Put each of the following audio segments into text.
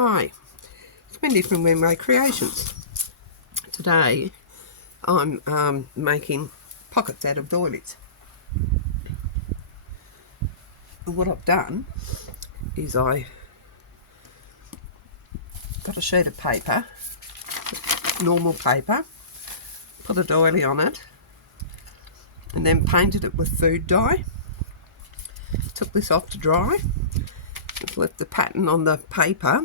Hi, it's Mindy from Rainbow Creations. Today I'm making pockets out of doilies. And what I've done is I got a sheet of paper, normal paper, put a doily on it and then painted it with food dye. Took this off to dry. Just left the pattern on the paper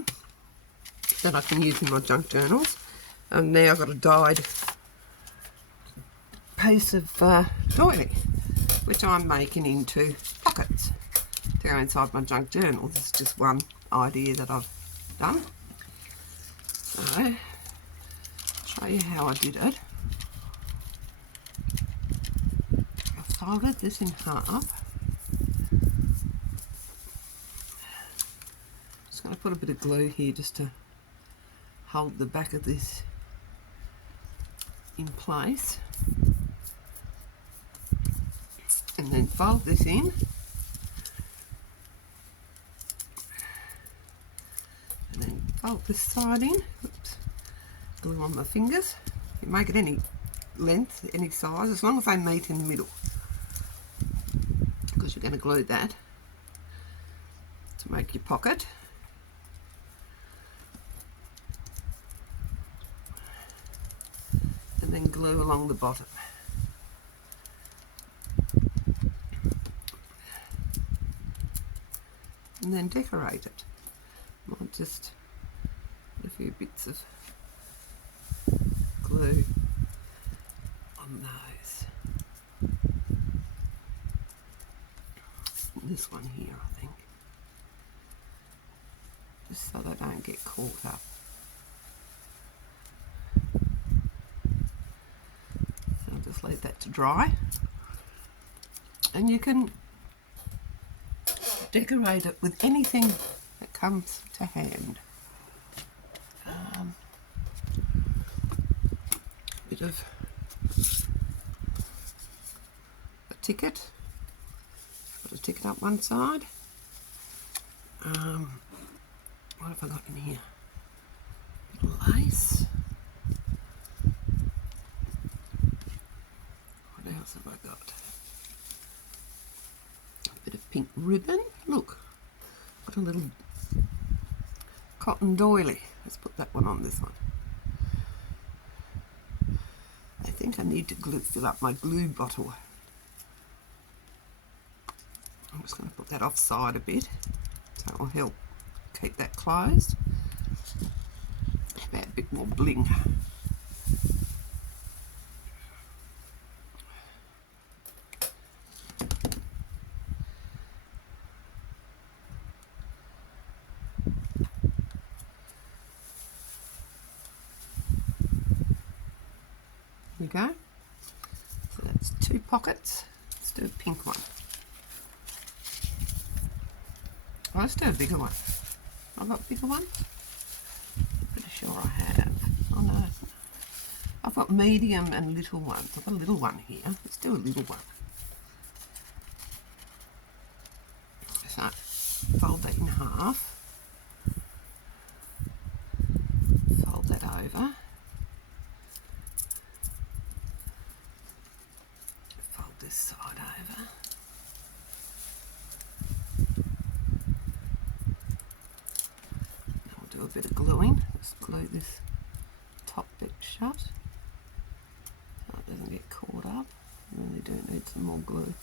that I can use in my junk journals, and now I've got a dyed piece of doily which I'm making into pockets to go inside my junk journal. This is just one idea that I've done. So I'll show you how I did it. I folded this in half. Just going to put a bit of glue here just to hold the back of this in place, and then fold this in, and then fold this side in. Oops, glue on my fingers. You make it any length, any size, as long as they meet in the middle, because you're going to glue that to make your pocket. Then glue along the bottom. And then decorate it. Might just put a few bits of glue on those. And this one here, I think. Just so they don't get caught up. Just leave that to dry, and you can decorate it with anything that comes to hand. A bit of a ticket, put a ticket up one side. What have I got in here? A bit of lace. What else have I got? A bit of pink ribbon. Look, got a little cotton doily. Let's put that one on this one. I think I need to fill up my glue bottle. I'm just going to put that offside a bit, so it will help keep that closed. About a bit more bling. There we go. So that's 2 pockets. Let's do a pink one. Oh, let's do a bigger one. I've got bigger ones? Pretty sure I have. Oh no. I've got medium and little ones. I've got a little one here. Let's do a little one. So fold that in half. Fold that over. Fold this side over. Now we'll do a bit of gluing. Just glue this top bit shut so it doesn't get caught up. I really do need some more glue.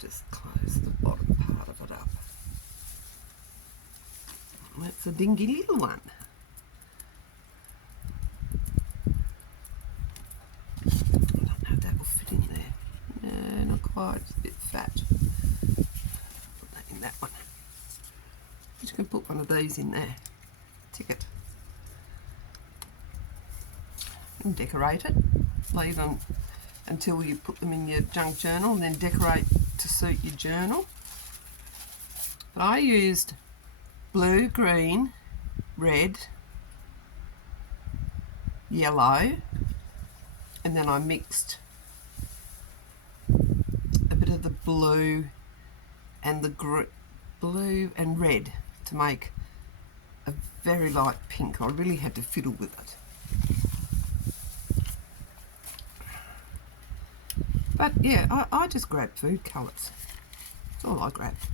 Just close the bottom part of it up. That's a dingy little one. I don't know if that will fit in there. No, not quite. It's a bit fat. Put that in that one. You can put one of these in there, ticket, and decorate it. Leave them until you put them in your junk journal, and then decorate to suit your journal. But I used blue, green, red, yellow, and then I mixed a bit of the blue and the blue and red to make a very light pink. I really had to fiddle with it. But yeah, I just grabbed food colours. That's all I grabbed.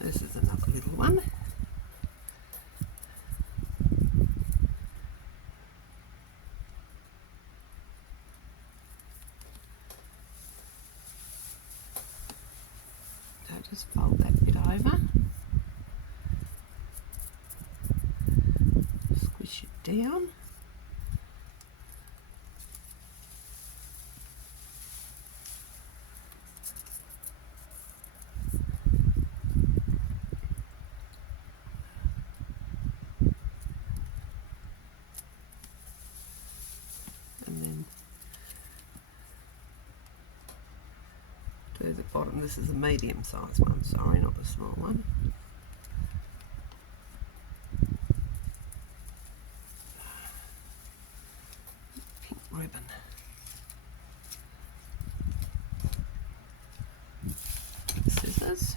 This is another little one. So just fold that bit over. Squish it down. To the bottom, this is a medium sized one, sorry, not the small one. Pink ribbon. Scissors.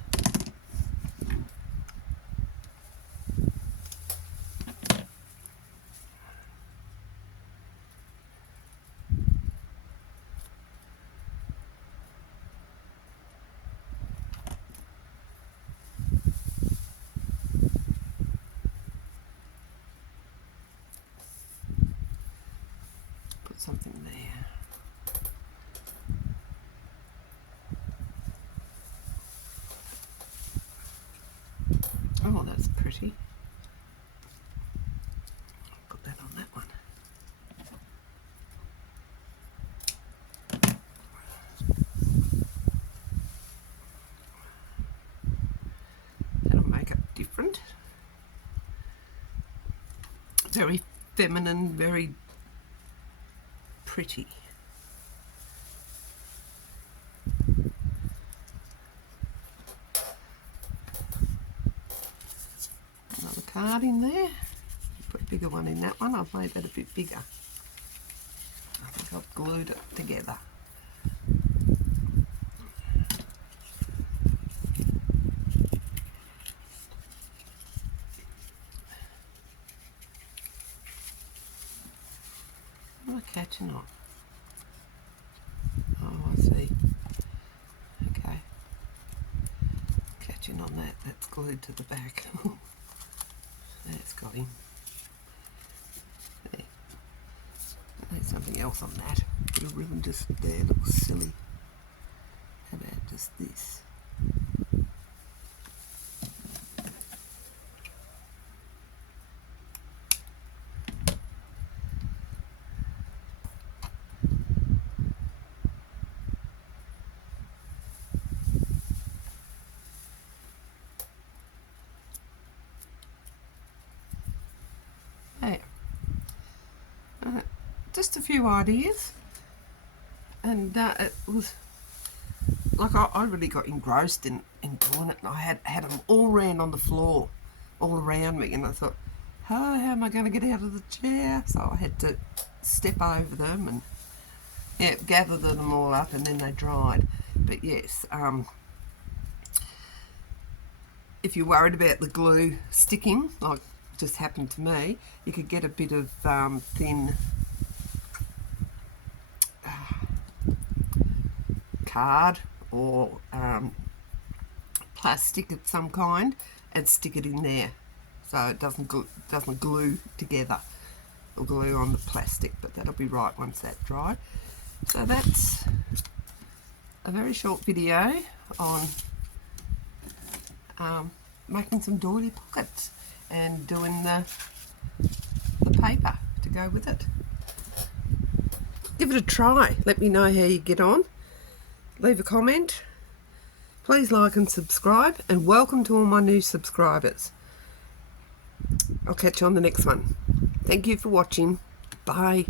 Something there. Oh, that's pretty. I'll put that on that one. That'll make it different. Very feminine, very pretty. Another card in there. Put a bigger one in that one. I've made that a bit bigger. I think I've glued it together. Am I catching on? Oh, I see. Okay. Catching on that. That's glued to the back. That's got him. There. There's something else on that. Bit of ribbon just there looks silly. How about just this? There. Just a few ideas, and it was like I really got engrossed in doing it, and I had them all around on the floor, all around me, and I thought, oh, how am I going to get out of the chair? So I had to step over them and gather them all up, and then they dried. But yes, if you're worried about the glue sticking, like just happened to me, you could get a bit of thin card or plastic of some kind and stick it in there so it doesn't glue together or glue on the plastic, but that'll be right once that dries. So that's a very short video on making some doily pockets and doing the paper to go with it. Give it a try. Let me know how you get on. leave a comment. Please like and subscribe, and welcome to all my new subscribers. I'll catch you on the next one. Thank you for watching. Bye.